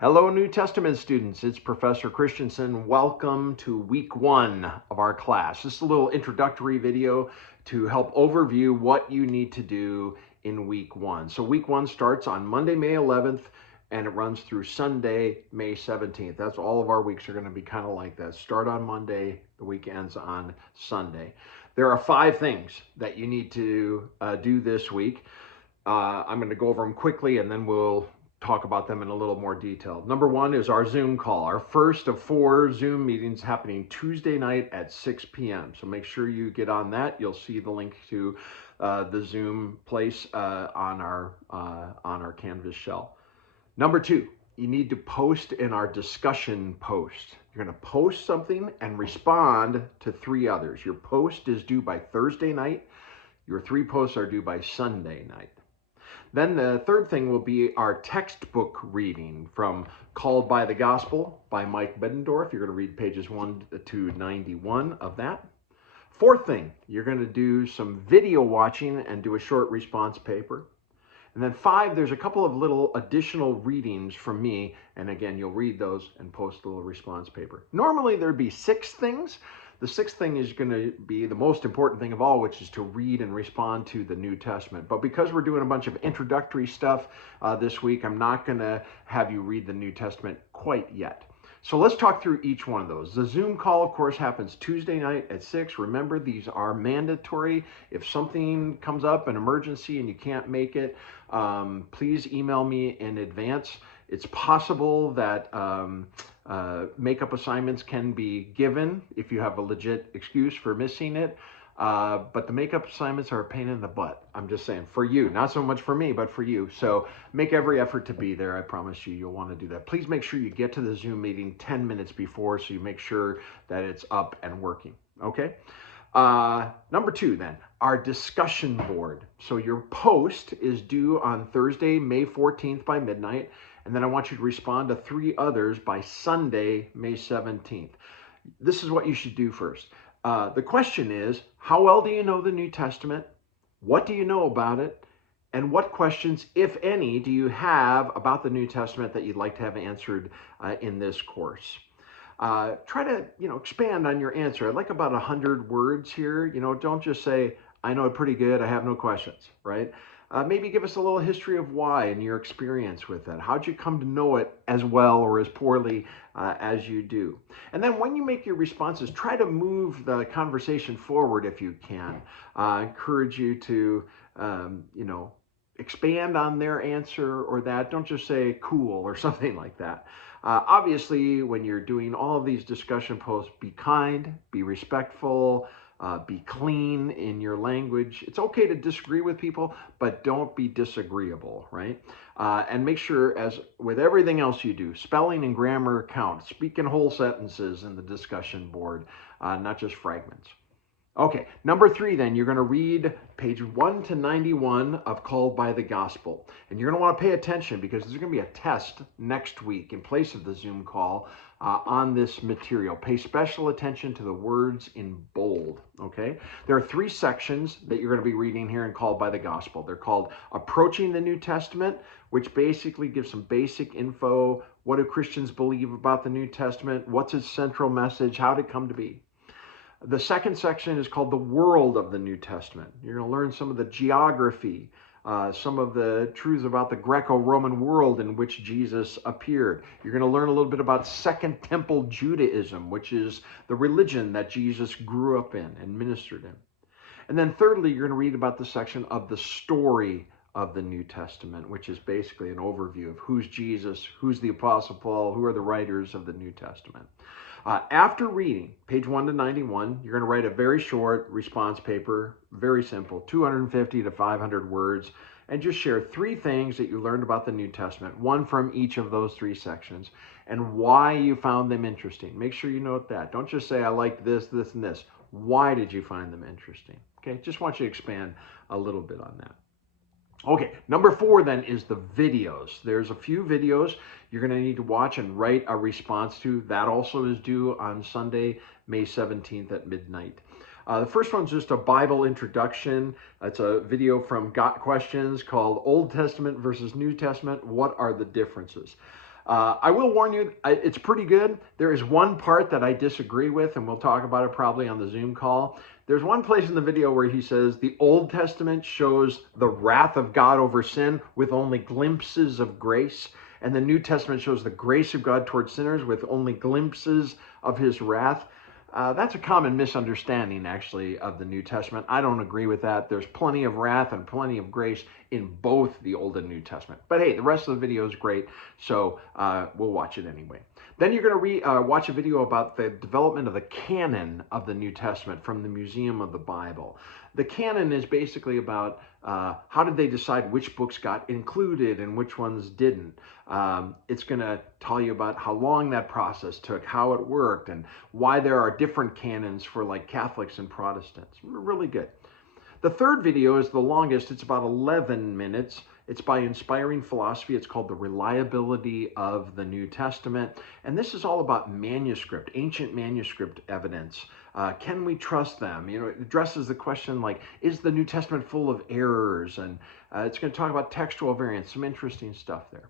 Hello, New Testament students. It's Professor Christensen. Welcome to week one of our class. This is a little introductory video to help overview what you need to do in week one. So week one starts on Monday, May 11th, and it runs through Sunday, May 17th. That's all of our weeks are going to be kind of like that. Start on Monday, the week ends on Sunday. There are 5 things that you need to do this week. I'm going to go over them quickly and then we'll talk about them in a little more detail. Number 1 is our Zoom call, our first of 4 Zoom meetings happening Tuesday night at 6 p.m. So make sure you get on that. You'll see the link to the Zoom place on our Canvas shell. Number 2, you need to post in our discussion post. You're going to post something and respond to 3 others. Your post is due by Thursday night. Your 3 posts are due by Sunday night. Then the third thing will be our textbook reading from Called by the Gospel by Mike Beddendorf. You're going to read pages 1 to 91 of that. Fourth thing, you're going to do some video watching and do a short response paper. And then 5, there's a couple of little additional readings from me. And again, you'll read those and post a little response paper. Normally there'd be 6 things. The 6th thing is going to be the most important thing of all, which is to read and respond to the New Testament. But because we're doing a bunch of introductory stuff this week, I'm not going to have you read the New Testament quite yet. So let's talk through each one of those. The Zoom call, of course, happens Tuesday night at 6. Remember, these are mandatory. If something comes up, an emergency, and you can't make it, please email me in advance. It's possible that makeup assignments can be given if you have a legit excuse for missing it. But the makeup assignments are a pain in the butt. I'm just saying, for you, not so much for me, but for you. So make every effort to be there. I promise you, you'll want to do that. Please make sure you get to the Zoom meeting 10 minutes before so you make sure that it's up and working. Okay? Number 2 then, our discussion board. So your post is due on Thursday, May 14th by midnight. And then I want you to respond to 3 others by Sunday, May 17th. This is what you should do first. The question is, how well do you know the New Testament? What do you know about it? And what questions, if any, do you have about the New Testament that you'd like to have answered in this course? Try to, expand on your answer. I'd like about 100 words here. Don't just say, I know it pretty good, I have no questions, right? Maybe give us a little history of why and your experience with that. How'd you come to know it as well or as poorly as you do? And then when you make your responses, try to move the conversation forward if you can. I encourage you to, expand on their answer or that. Don't just say cool or something like that. Obviously, when you're doing all of these discussion posts, be kind, be respectful, be clean in your language. It's okay to disagree with people, but don't be disagreeable, right? And make sure, as with everything else you do, spelling and grammar count. Speak in whole sentences in the discussion board, not just fragments. Okay, number 3 then, you're going to read page 1 to 91 of Called by the Gospel. And you're going to want to pay attention because there's going to be a test next week in place of the Zoom call on this material. Pay special attention to the words in bold, okay? There are 3 sections that you're going to be reading here in Called by the Gospel. They're called Approaching the New Testament, which basically gives some basic info. What do Christians believe about the New Testament? What's its central message? How did it come to be? The second section is called the world of the New Testament. You're going to learn some of the geography, some of the truths about the Greco-Roman world in which Jesus appeared. You're going to learn a little bit about Second Temple Judaism, which is the religion that Jesus grew up in and ministered in. And then thirdly, you're going to read about the section of the story of the New Testament, which is basically an overview of who's Jesus, who's the Apostle Paul, who are the writers of the New Testament. After reading page 1 to 91, you're going to write a very short response paper, very simple, 250 to 500 words, and just share 3 things that you learned about the New Testament, 1 from each of those 3 sections, and why you found them interesting. Make sure you note that. Don't just say, I like this, this, and this. Why did you find them interesting? Okay, just want you to expand a little bit on that. Okay, number 4 then is the videos. There's a few videos you're going to need to watch and write a response to. That also is due on Sunday, May 17th at midnight. The first one's just a Bible introduction. It's a video from Got Questions called Old Testament versus New Testament. What are the differences? I will warn you, it's pretty good. There is one part that I disagree with, and we'll talk about it probably on the Zoom call. There's one place in the video where he says the Old Testament shows the wrath of God over sin with only glimpses of grace, and the New Testament shows the grace of God towards sinners with only glimpses of his wrath. That's a common misunderstanding, actually, of the New Testament. I don't agree with that. There's plenty of wrath and plenty of grace in both the Old and New Testament. But hey, the rest of the video is great, so we'll watch it anyway. Then you're going to watch a video about the development of the canon of the New Testament from the Museum of the Bible. The canon is basically about how did they decide which books got included and which ones didn't. It's going to tell you about how long that process took, how it worked, and why there are different canons for like Catholics and Protestants. Really good. The third video is the longest. It's about 11 minutes. It's by Inspiring Philosophy. It's called The Reliability of the New Testament. And this is all about manuscript, ancient manuscript evidence. Can we trust them? You know, it addresses the question like, is the New Testament full of errors? And it's going to talk about textual variants, some interesting stuff there.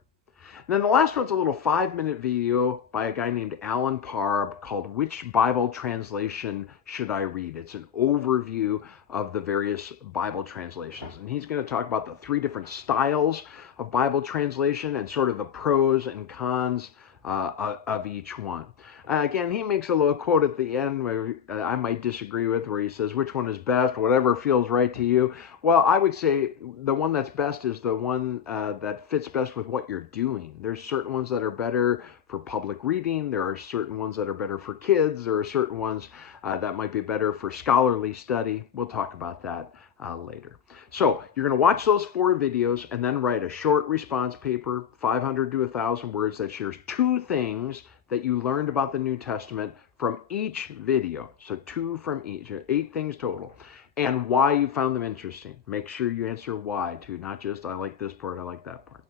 And then the last one's a little 5-minute video by a guy named Alan Parb called Which Bible Translation Should I Read? It's an overview of the various Bible translations. And he's going to talk about the 3 different styles of Bible translation and sort of the pros and cons of each one. Again, he makes a little quote at the end where I might disagree with, where he says, which one is best, whatever feels right to you. Well, I would say the one that's best is the one that fits best with what you're doing. There's certain ones that are better for public reading. There are certain ones that are better for kids. There are certain ones that might be better for scholarly study. We'll talk about that later. So you're going to watch those 4 videos and then write a short response paper, 500 to 1,000 words, that shares 2 things that you learned about the New Testament from each video. So 2 from each, 8 things total. And why you found them interesting. Make sure you answer why too, not just I like this part, I like that part.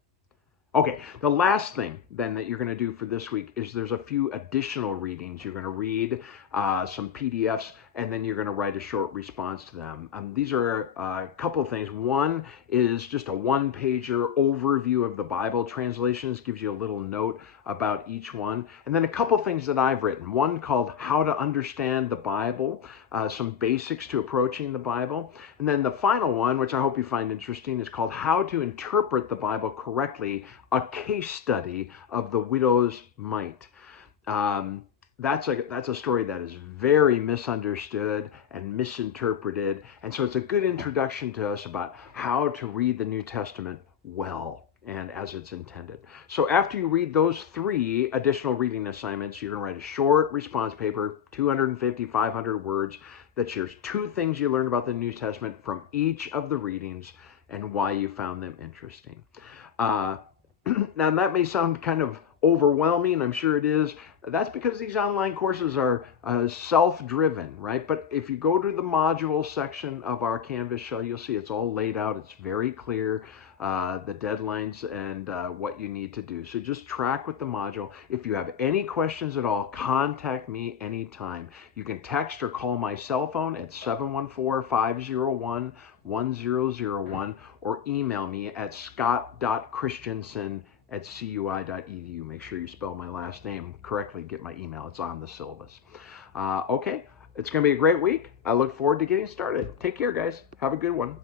Okay, the last thing then that you're going to do for this week is there's a few additional readings. You're going to read some PDFs, and then you're going to write a short response to them. These are a couple of things. One is just a 1-pager overview of the Bible translations, gives you a little note about each one. And then a couple things that I've written. One called How to Understand the Bible, some basics to approaching the Bible. And then the final one, which I hope you find interesting, is called How to Interpret the Bible Correctly, a case study of the widow's mite. That's a story that is very misunderstood and misinterpreted. And so it's a good introduction to us about how to read the New Testament well and as it's intended. So after you read those 3 additional reading assignments, you're going to write a short response paper, 250, 500 words, that shares 2 things you learned about the New Testament from each of the readings and why you found them interesting. Now, that may sound kind of overwhelming. I'm sure it is. That's because these online courses are self-driven, right? But if you go to the module section of our Canvas shell, you'll see it's all laid out. It's very clear, the deadlines and what you need to do. So just track with the module. If you have any questions at all, contact me anytime. You can text or call my cell phone at 714-501-1001 or email me at scott.christensen@cui.edu. Make sure you spell my last name correctly. Get my email. It's on the syllabus. Okay, it's going to be a great week. I look forward to getting started. Take care, guys. Have a good one.